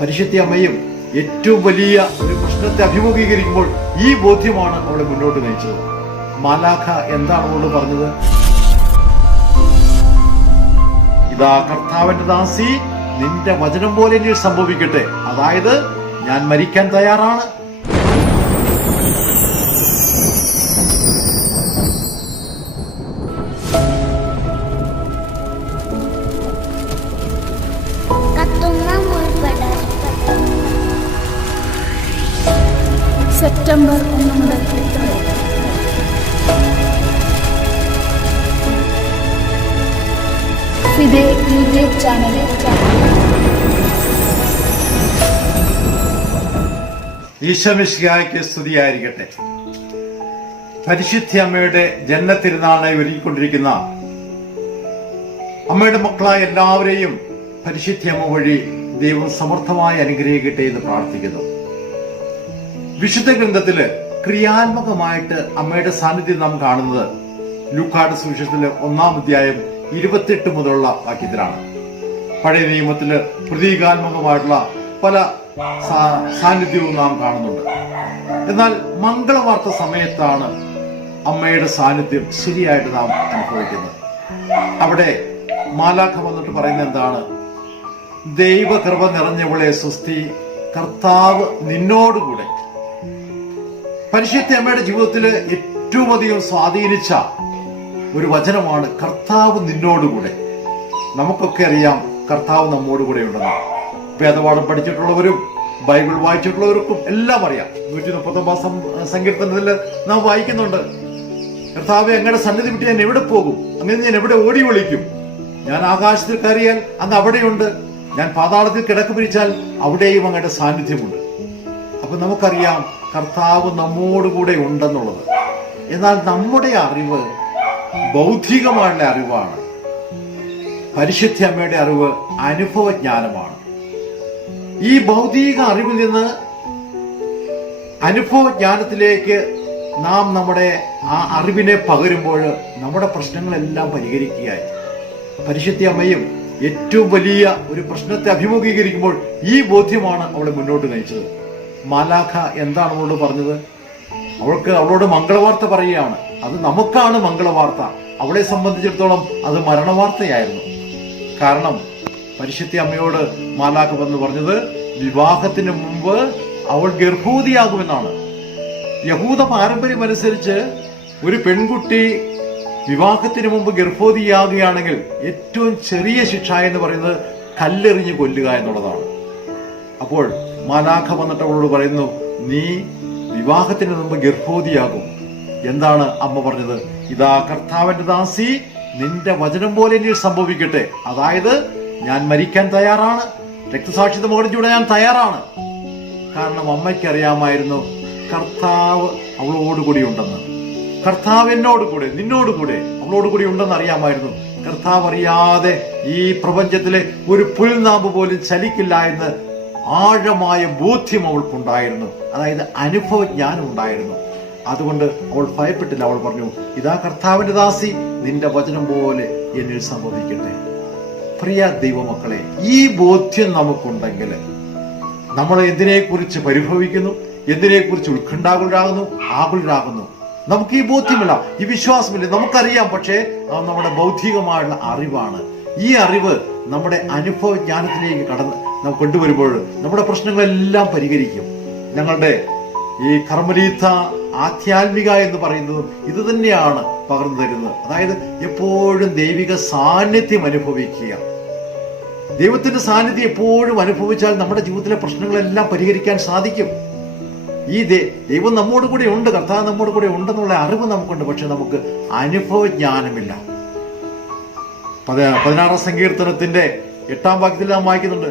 പരിശുദ്ധി അമ്മയും ഏറ്റവും വലിയ ഒരു പ്രശ്നത്തെ അഭിമുഖീകരിക്കുമ്പോൾ ഈ ബോധ്യമാണ് അവളെ മുന്നോട്ട് നയിച്ചത്. മാലാഖ എന്താണ് അവളോട് പറഞ്ഞത്? ഇതാ കർത്താവിന്റെ ദാസി നിന്റെ വചനം പോലെ എന്നിൽ സംഭവിക്കട്ടെ. അതായത് ഞാൻ മരിക്കാൻ തയ്യാറാണ്. സെപ്റ്റംബർ ഒന്ന് മുതൽ എട്ട് യൂട്യൂബ് ചാനലിൽ ഈശമിഷ്യായ്ക്ക് സ്തുതിയായിരിക്കട്ടെ. പരിശുദ്ധി അമ്മയുടെ ജന്മത്തിരുന്നാളായി ഒരുക്കിക്കൊണ്ടിരിക്കുന്ന അമ്മയുടെ മക്കളായ എല്ലാവരെയും പരിശുദ്ധി അമ്മ വഴി ദൈവം സമർത്ഥമായി അനുഗ്രഹിക്കട്ടെ എന്ന് പ്രാർത്ഥിക്കുന്നു. വിശുദ്ധ ഗ്രന്ഥത്തിൽ ക്രിയാത്മകമായിട്ട് അമ്മയുടെ സാന്നിധ്യം നാം കാണുന്നത് ലൂക്കാട് സുവിശേഷത്തിലെ ഒന്നാം അധ്യായം ഇരുപത്തിയെട്ട് മുതലുള്ള വാക്യത്തിലാണ്. പഴയ നിയമത്തിൽ പ്രതീകാത്മകമായിട്ടുള്ള പല സാന്നിധ്യവും നാം കാണുന്നുണ്ട്. എന്നാൽ മംഗളവാർത്ത സമയത്താണ് അമ്മയുടെ സാന്നിധ്യം ശരിയായിട്ട് നാം അനുഭവിക്കുന്നത്. അവിടെ മാലാഖ വന്നിട്ട് പറയുന്നത് എന്താണ്? ദൈവകൃപ നിറഞ്ഞവളെ സ്വസ്തി കർത്താവ് നിന്നോടുകൂടെ. പരിശുദ്ധ അമ്മയുടെ ജീവിതത്തിൽ ഏറ്റവും അധികം സ്വാധീനിച്ച ഒരു വചനമാണ് കർത്താവ് നിന്നോടുകൂടെ. നമുക്കൊക്കെ അറിയാം കർത്താവ് നമ്മോട് കൂടെ ഉണ്ടെന്ന്. വേദപാഠം പഠിച്ചിട്ടുള്ളവരും ബൈബിൾ വായിച്ചിട്ടുള്ളവർക്കും എല്ലാം അറിയാം. നൂറ്റി മുപ്പത്തൊമ്പതാം സങ്കീർത്തനത്തിൽ നാം വായിക്കുന്നുണ്ട് കർത്താവ് അങ്ങയുടെ സന്നിധി വിട്ട് ഞാൻ എവിടെ പോകും? അങ്ങനെ ഞാൻ എവിടെ ഓടി വിളിക്കും? ഞാൻ ആകാശത്തിൽ കയറിയാൽ അങ്ങ് അവിടെയുണ്ട്. ഞാൻ പാതാളത്തിൽ കിടക്ക് പിരിച്ചാൽ അവിടെയും അങ്ങയുടെ സാന്നിധ്യമുണ്ട്. അപ്പൊ നമുക്കറിയാം കർത്താവ് നമ്മോടുകൂടെ ഉണ്ടെന്നുള്ളത്. എന്നാൽ നമ്മുടെ അറിവ് ബൗദ്ധികമായുള്ള അറിവാണ്. പരിശുദ്ധ അമ്മയുടെ അറിവ് അനുഭവജ്ഞാനമാണ്. ഈ ഭൗതിക അറിവിൽ നിന്ന് അനുഭവജ്ഞാനത്തിലേക്ക് നാം നമ്മുടെ ആ അറിവിനെ പകരുമ്പോൾ നമ്മുടെ പ്രശ്നങ്ങളെല്ലാം പരിഹരിക്കുകയായി. പരിശുദ്ധ അമ്മയും ഏറ്റവും വലിയ ഒരു പ്രശ്നത്തെ അഭിമുഖീകരിക്കുമ്പോൾ ഈ ബോധ്യമാണ് അവളെ മുന്നോട്ട് നയിച്ചത്. മാലാഖ എന്താണ് അവളോട് പറഞ്ഞത്? അവൾക്ക് അവളോട് മംഗളവാർത്ത പറയുകയാണ്. അത് നമുക്കാണ് മംഗളവാർത്ത. അവളെ സംബന്ധിച്ചിടത്തോളം അത് മരണവാർത്തയായിരുന്നു. കാരണം പരിശുദ്ധി അമ്മയോട് മാലാഖ വന്ന് പറഞ്ഞത് വിവാഹത്തിന് മുമ്പ് അവൾ ഗർഭൂതിയാകുമെന്നാണ് യഹൂദ പാരമ്പര്യം അനുസരിച്ച് ഒരു പെൺകുട്ടി വിവാഹത്തിന് മുമ്പ് ഗർഭവതിയാകുകയാണെങ്കിൽ ഏറ്റവും ചെറിയ ശിക്ഷ എന്ന് പറയുന്നത് കല്ലെറിഞ്ഞ് കൊല്ലുക എന്നുള്ളതാണ്. അപ്പോൾ മാലാഖ വന്നിട്ട് അവളോട് പറയുന്നു നീ വിവാഹത്തിന് മുമ്പ് ഗർഭവതിയാകും. എന്താണ് അമ്മ പറഞ്ഞത്? ഇതാ കർത്താവിന്റെ ദാസി നിന്റെ വചനം പോലെ എന്നിൽ സംഭവിക്കട്ടെ. അതായത് ഞാൻ മരിക്കാൻ തയ്യാറാണ്. രക്തസാക്ഷിത്വം വഹിച്ചുകൂടെ ഞാൻ തയ്യാറാണ്. കാരണം അമ്മയ്ക്ക് അറിയാമായിരുന്നു കർത്താവ് അവളോടുകൂടി ഉണ്ടെന്ന്. കർത്താവ് എന്നോട് കൂടെ നിന്നോട് കൂടെ അവളോട് കൂടി ഉണ്ടെന്ന് അറിയാമായിരുന്നു. കർത്താവ് അറിയാതെ ഈ പ്രപഞ്ചത്തിലെ ഒരു പുൽനാമ്പ് പോലും ചലിക്കില്ല എന്ന് ആഴമായ ബോധ്യം അവൾക്കുണ്ടായിരുന്നു. അതായത് അനുഭവജ്ഞാനം ഉണ്ടായിരുന്നു. അതുകൊണ്ട് അവൾ ഭയപ്പെട്ടില്ല. അവൾ പറഞ്ഞു ഇതാ കർത്താവിന്റെ ദാസി നിന്റെ വചനം പോലെ എന്നിൽ സംഭവിക്കട്ടെ. പ്രിയ ദൈവമക്കളെ ഈ ബോധ്യം നമുക്കുണ്ടെങ്കിൽ നമ്മൾ എന്തിനെക്കുറിച്ച് പരിഭവിക്കുന്നു? എന്തിനെക്കുറിച്ച് ഉത്കണ്ഠാകുലരാകുന്നു? ആകുലരാകുന്നു. നമുക്ക് ഈ ബോധ്യമില്ല ഈ വിശ്വാസമില്ല. നമുക്കറിയാം പക്ഷേ നമ്മുടെ ബൗദ്ധികമായുള്ള അറിവാണ്. ഈ അറിവ് നമ്മുടെ അനുഭവ ജ്ഞാനത്തിലേക്ക് കടന്ന് നാം കൊണ്ടുവരുമ്പോൾ നമ്മുടെ പ്രശ്നങ്ങളെല്ലാം പരിഹരിക്കും. ഞങ്ങളുടെ ഈ കർമ്മലീത്ത ആധ്യാത്മിക എന്ന് പറയുന്നതും ഇത് തന്നെയാണ് പകർന്നു തരുന്നത്. അതായത് എപ്പോഴും ദൈവിക സാന്നിധ്യം അനുഭവിക്കുക. ദൈവത്തിന്റെ സാന്നിധ്യം എപ്പോഴും അനുഭവിച്ചാൽ നമ്മുടെ ജീവിതത്തിലെ പ്രശ്നങ്ങളെല്ലാം പരിഹരിക്കാൻ സാധിക്കും. ഈ ദൈവം നമ്മോട് കൂടെ ഉണ്ട് കർത്താവ് നമ്മോട് കൂടെ ഉണ്ടെന്നുള്ള അറിവ് നമുക്കുണ്ട് പക്ഷെ നമുക്ക് അനുഭവജ്ഞാനമില്ല. പത- പതിനാറാം സങ്കീർത്തനത്തിന്റെ എട്ടാം വാക്യത്തിൽ നാം വായിക്കുന്നുണ്ട്.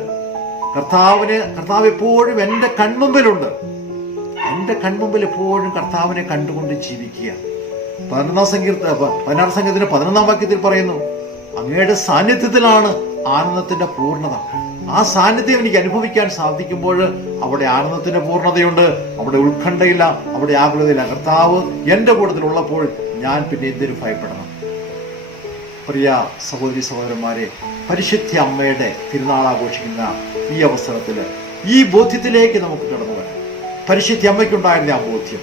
കർത്താവിന് കർത്താവ് എപ്പോഴും എന്റെ കൺമുമ്പിലുണ്ട്. എന്റെ കൺമുമ്പിൽ എപ്പോഴും കർത്താവിനെ കണ്ടുകൊണ്ട് ജീവിക്കുക. പതിനൊന്നാം സങ്കീർത്ത പതിനാറ് സംഗീതത്തിന്റെ പതിനൊന്നാം വാക്യത്തിൽ പറയുന്നു അങ്ങയുടെ സാന്നിധ്യത്തിലാണ് ആനന്ദത്തിന്റെ പൂർണത. ആ സാന്നിധ്യം എനിക്ക് അനുഭവിക്കാൻ സാധിക്കുമ്പോൾ അവിടെ ആനന്ദത്തിന്റെ പൂർണതയുണ്ട് അവിടെ ഉത്കണ്ഠയില്ല അവിടെ ആകുലതയില്ല. കർത്താവ് എന്റെ കൂട്ടത്തിലുള്ളപ്പോൾ ഞാൻ പിന്നെ എന്തിനു ഭയപ്പെടണം. പ്രിയ സഹോദരി സഹോദരന്മാരെ പരിശുദ്ധ അമ്മയുടെ തിരുനാൾ ആഘോഷിക്കുന്ന ഈ അവസരത്തിൽ ഈ ബോധ്യത്തിലേക്ക് നമുക്ക് കടന്നു വരാം. പരിശുദ്ധി അമ്മയ്ക്കുണ്ടായിരുന്ന ആ ബോധ്യം.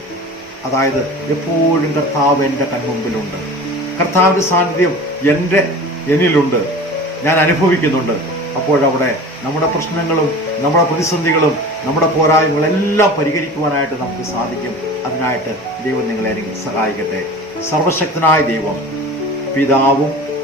അതായത് എപ്പോഴും കർത്താവ് എന്റെ കൺമുമ്പിലുണ്ട്. കർത്താവിന്റെ സാന്നിധ്യം എന്റെ എന്നിലുണ്ട്. ഞാൻ അനുഭവിക്കുന്നുണ്ട്. അപ്പോഴവിടെ നമ്മുടെ പ്രശ്നങ്ങളും നമ്മുടെ പ്രതിസന്ധികളും നമ്മുടെ പോരായ്മകളെല്ലാം പരിഹരിക്കുവാനായിട്ട് നമുക്ക് സാധിക്കും. അതിനായിട്ട് ദൈവം നിങ്ങളെ സഹായിക്കട്ടെ. സർവശക്തനായ ദൈവം പിതാവും